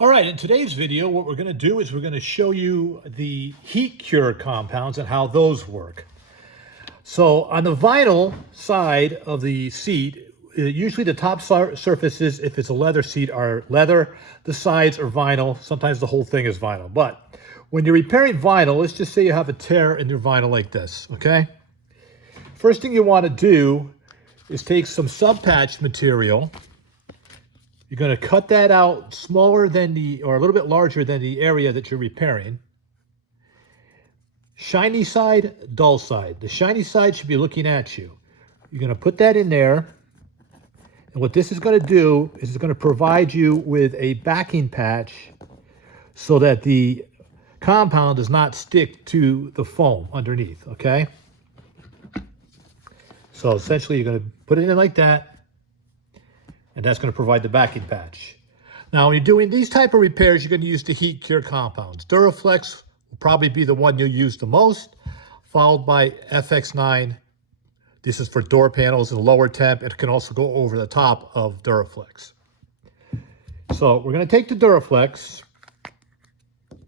All right, in today's video, what we're going to do is we're going to show you the heat cure compounds and how those work. So on the vinyl side of the seat, usually the top surfaces, if it's a leather seat, are leather. The sides are vinyl. Sometimes the whole thing is vinyl. But when you're repairing vinyl, let's just say you have a tear in your vinyl like this, okay? First thing you want to do is take some sub-patch material. You're going to cut that out smaller than or a little bit larger than the area that you're repairing. Shiny side, dull side. The shiny side should be looking at you. You're going to put that in there. And what this is going to do is it's going to provide you with a backing patch so that the compound does not stick to the foam underneath, okay? So essentially you're going to put it in like that. And that's going to provide the backing patch. Now, when you're doing these type of repairs, you're going to use the heat cure compounds. Duraflex will probably be the one you'll use the most, followed by FX9. This is for door panels in lower temp. It can also go over the top of Duraflex. So we're going to take the Duraflex. We're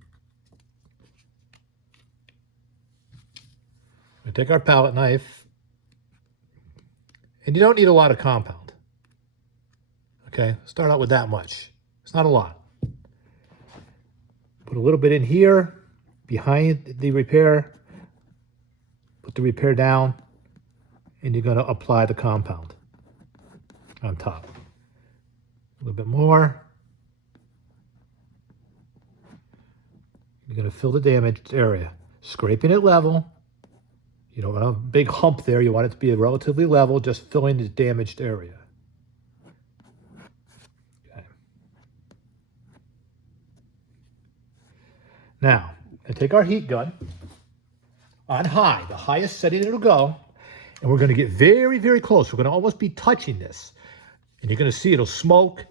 going to take our palette knife. And you don't need a lot of compound. Okay, start out with that much. It's not a lot. Put a little bit in here, behind the repair. Put the repair down, and you're going to apply the compound on top. A little bit more. You're going to fill the damaged area. Scraping it level. You don't want a big hump there. You want it to be relatively level, just filling the damaged area. Now, I take our heat gun on high, the highest setting it'll go, and we're going to get very, very close. We're going to almost be touching this. And you're going to see it'll smoke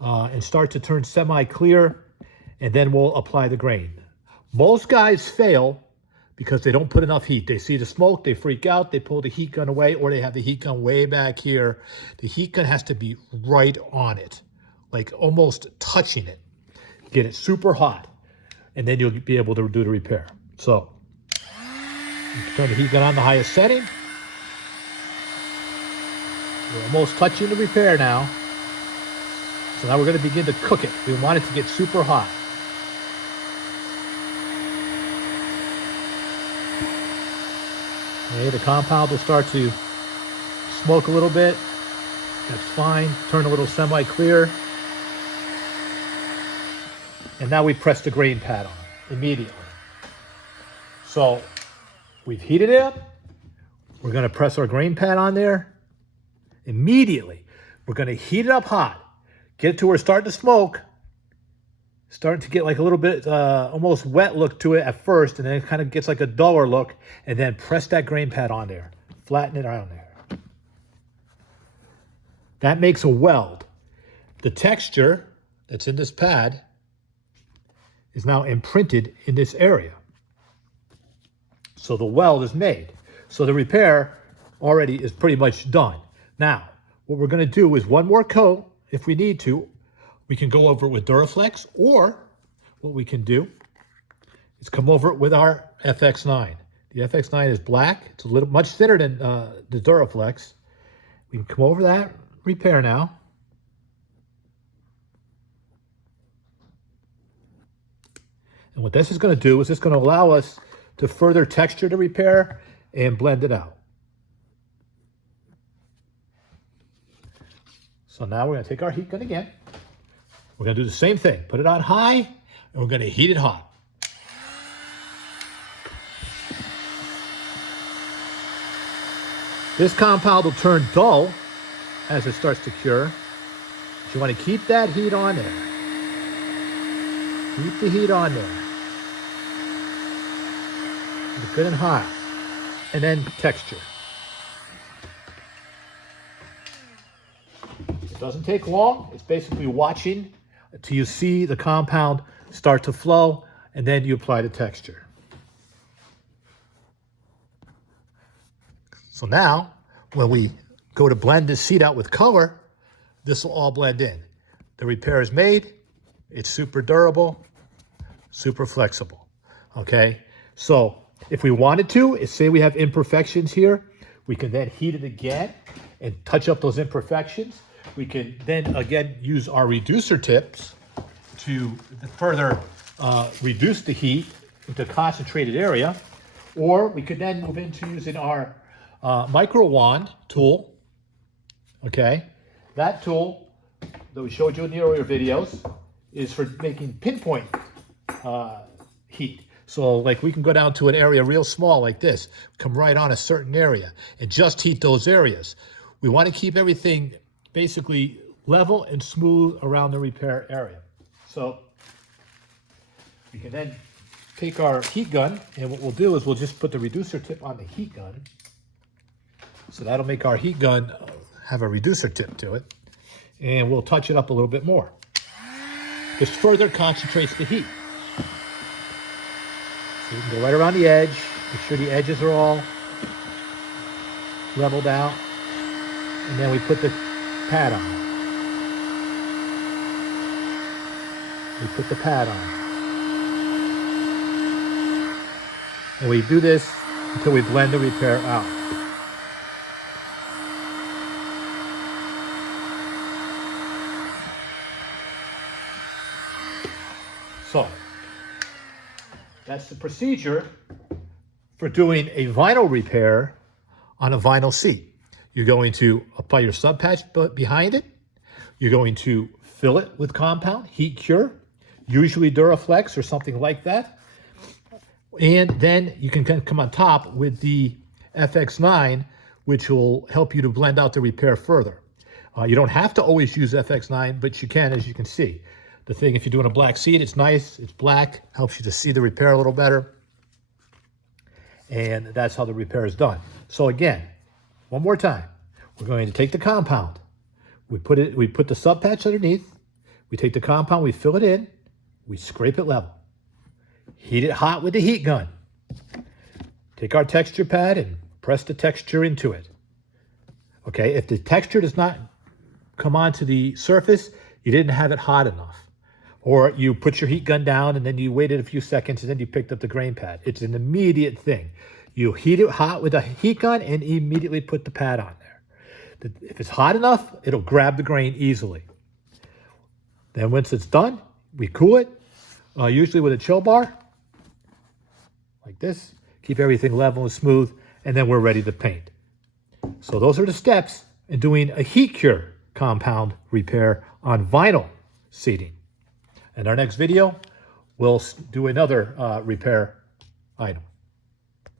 and start to turn semi-clear, and then we'll apply the grain. Most guys fail because they don't put enough heat. They see the smoke, they freak out, they pull the heat gun away, or they have the heat gun way back here. The heat gun has to be right on it, like almost touching it. Get it super hot. And then you'll be able to do the repair. So, turn the heat gun on the highest setting. We're almost touching the repair now. So now we're going to begin to cook it. We want it to get super hot. Okay, the compound will start to smoke a little bit. That's fine. Turn a little semi-clear. And now we press the grain pad on immediately. So we've heated it up. We're going to press our grain pad on there. Immediately, we're going to heat it up hot. Get it to where it's starting to smoke. Starting to get like a little bit almost wet look to it at first. And then it kind of gets like a duller look. And then press that grain pad on there. Flatten it on there. That makes a weld. The texture that's in this pad is now imprinted in this area. So the weld is made. So the repair already is pretty much done. Now, what we're going to do is one more coat. If we need to, we can go over it with Duraflex, or what we can do is come over it with our FX9. The FX9 is black. It's a little much thinner than the Duraflex. We can come over that repair now. And what this is going to do is it's going to allow us to further texture the repair and blend it out. So now we're going to take our heat gun again. We're going to do the same thing. Put it on high, and we're going to heat it hot. This compound will turn dull as it starts to cure. So you want to keep that heat on there. Keep the heat on there. Good and hot. And then texture. It doesn't take long. It's basically watching until you see the compound start to flow, and then you apply the texture. So now, when we go to blend this seat out with color, this will all blend in. The repair is made, It's super durable, super flexible, okay? So if we wanted to, say we have imperfections here, we can then heat it again and touch up those imperfections. We can then again use our reducer tips to further reduce the heat into a concentrated area. Or we could then move into using our micro wand tool, okay? That tool that we showed you in the earlier videos is for making pinpoint heat. So like we can go down to an area real small like this, come right on a certain area and just heat those areas. We want to keep everything basically level and smooth around the repair area. So we can then take our heat gun, and what we'll do is we'll just put the reducer tip on the heat gun. So that'll make our heat gun have a reducer tip to it. And we'll touch it up a little bit more. This further concentrates the heat. So you can go right around the edge, make sure the edges are all leveled out. And then we put the pad on. We put the pad on. And we do this until we blend the repair out. So, that's the procedure for doing a vinyl repair on a vinyl seat. You're going to apply your sub patch behind it. You're going to fill it with compound, heat cure, usually Duraflex or something like that. And then you can come on top with the FX9, which will help you to blend out the repair further. You don't have to always use FX9, but you can, as you can see. The thing, if you're doing a black seat, it's nice, it's black, helps you to see the repair a little better. And that's how the repair is done. So again, one more time, we're going to take the compound. We put the sub patch underneath. We take the compound, we fill it in, we scrape it level. Heat it hot with the heat gun. Take our texture pad and press the texture into it. Okay, if the texture does not come onto the surface, you didn't have it hot enough. Or you put your heat gun down and then you waited a few seconds and then you picked up the grain pad. It's an immediate thing. You heat it hot with a heat gun and immediately put the pad on there. If it's hot enough, it'll grab the grain easily. Then once it's done, we cool it, usually with a chill bar, like this. Keep everything level and smooth, and then we're ready to paint. So those are the steps in doing a heat cure compound repair on vinyl seating. In our next video, we'll do another repair item.